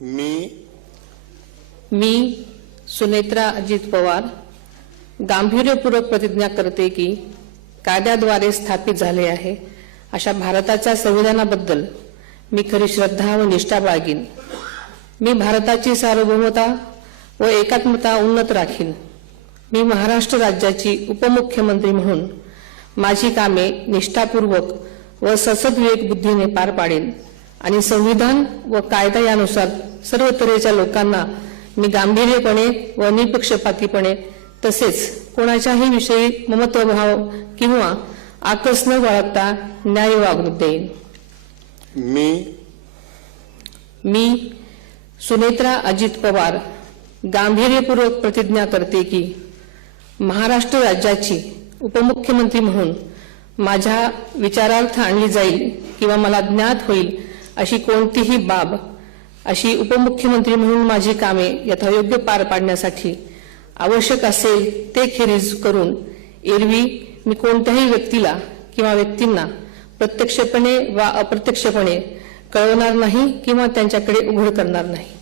मी सुनेत्रा अजित पवार गांभीर्यपूर्वक प्रतिज्ञा करते की कायद्याद्वारे स्थापित झाले आहे अशा भारताच्या संविधानाबद्दल मी खरी श्रद्धा व निष्ठा बाळगीन। मी भारताची सार्वभौमता व एकात्मता उन्नत राखीन। मी महाराष्ट्र राज्याची उपमुख्यमंत्री म्हणून माझी कामे निष्ठापूर्वक व ससद्विवेक बुद्धीने पार पाडेन आणि संविधान व कायदा यानुसार सर्व तऱ्हेच्या लोकांना मी गांभीर्यपणे व निपक्षपातीपणे तसेच कोणाच्याही विषयी ममत्वभाव किंवा आकस न बाळगता न्याय वागणूक देईन। मी सुनेत्रा अजित पवार गांभीर्यपूर्वक प्रतिज्ञा करते की महाराष्ट्र राज्याची उपमुख्यमंत्री म्हणून माझ्या विचारार्थ आणली जाईल किंवा मला ज्ञात होईल अशी कोणतीही बाब अशी उपमुख्यमंत्री म्हणून माझी कामे यथायोग्य पार पाडण्यासाठी आवश्यक असेल ते खेरीज करून एरवी मी कोणत्याही व्यक्तीला किंवा व्यक्तींना प्रत्यक्षपणे वा अप्रत्यक्षपणे कळवणार नाही किंवा त्यांच्याकडे उघड करणार नाही।